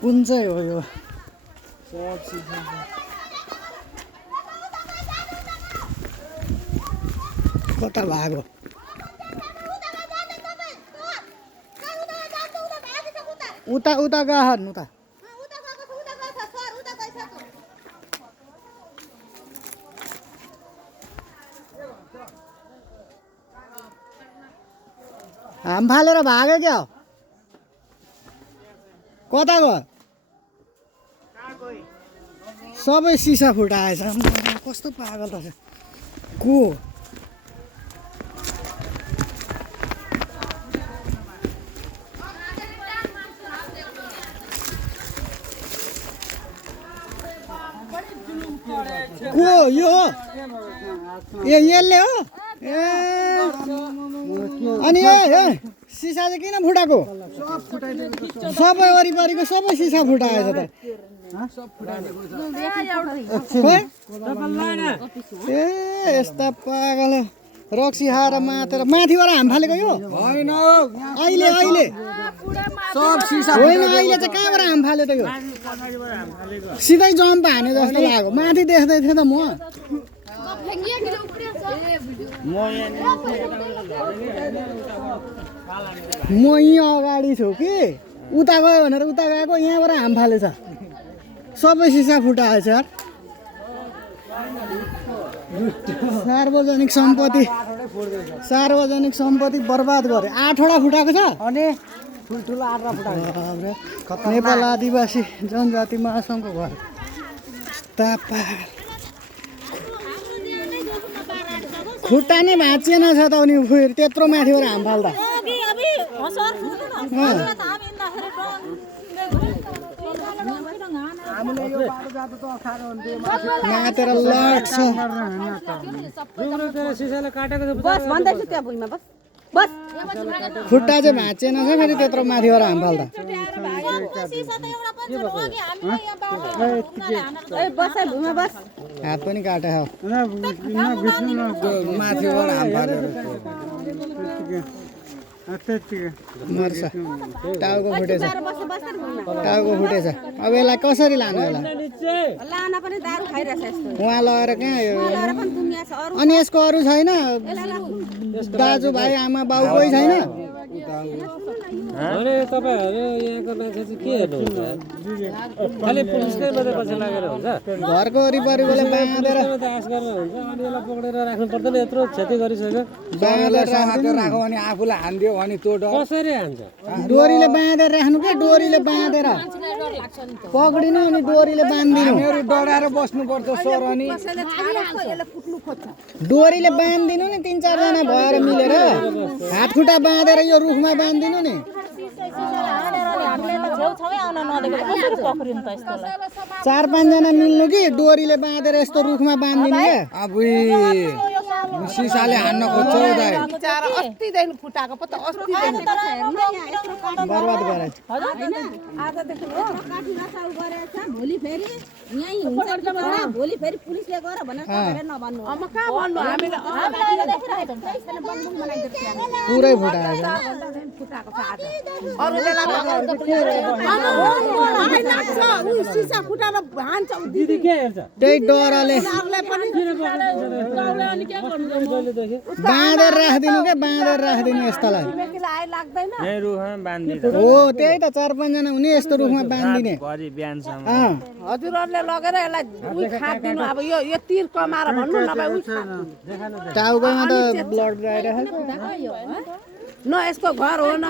कुन चाहिँ हो यो कता भागो उता उता गहन उता हाम फालेर भाग्यो क्या कता गयो सबै सिसा फुटाएछ कस्तो पागल त को को यो ए यसले हो ए अनि ए सिसा चाहिँ किन फुटाएको सबै वरिपरिको सबै सिसा फुटाएछ त ए यस्ता पागल रक्सी खाएर मातेर माथिबाट हाम फालेको यो होइन अहिले अहिले सब सिसा होइन अहिले चाहिँ कहाँबाट हाम फाल्यो त यो सिधै जम्प हाने जस्तो लाग्यो माथि देख्दै थिएँ त म यहाँ अगाडि छु कि उता गयो भनेर उता गएको यहाँबाट हाम फालेछ सबै सिसा फुटाएछ यार सार्वजनिक सम्पत्ति बर्बाद गरे 8वटा फुटाएको छ अनि ठुल्ठुलो 8वटा फुटाएको नेपाल आदिवासी जनजाति महासङ्घको घर खुट्टा नै भाँचिएन छ त उनी फेरि त्यत्रो माथिबाट हाम फाल्दा मातेर लड्छ खुट्टा चाहिँ भाँचेन छ फेरि त्यत्रो माथिबाट हाम फाल्दा हात पनि काटे माथिबाट हाम फालेर मर्छ टाउको फुटेछ अब यसलाई कसरी लानु उहाँ लगेर कहाँ अनि यसको अरू छैन दाजुभाइ आमा बाउ कोही छैन घरको वरिपरिकोले बाँधेर राख्यो भने आफूलाई हान्दियो भने त्यो कसरी हान्छ डोरीले बाँधेर राख्नु क्या डोरीले बाँधेर पक्रिनु अनि डोरीले बाँधिदिनु डराएर बस्नुपर्छ सर अनि डोरीले बाँधिदिनु नि 3-4 जना भएर मिलेर हात खुट्टा बाँधेर यो रुखमा बाँधिदिनु नि 4-5 जना मिल्नु कि डोरीले बाँधेर यस्तो रुखमा बाँधिदिनु क्या सिसाले हान्न खोज्छ बर्बाद गरे पुरै फुटाएछ त्यही डरले बाँधेर राखिदिनु क्या बाँधेर राखिदिनु यस्तालाई हो त्यही त 4-5 जना हुने यस्तो रुखमा बाँधिदिने हजुरहरूले लगेर यसलाई खादिनु अब यो तीर कमाएर भन्नु नभए टाउकोमा त ब्लड गइरहेको न यसको घर हो न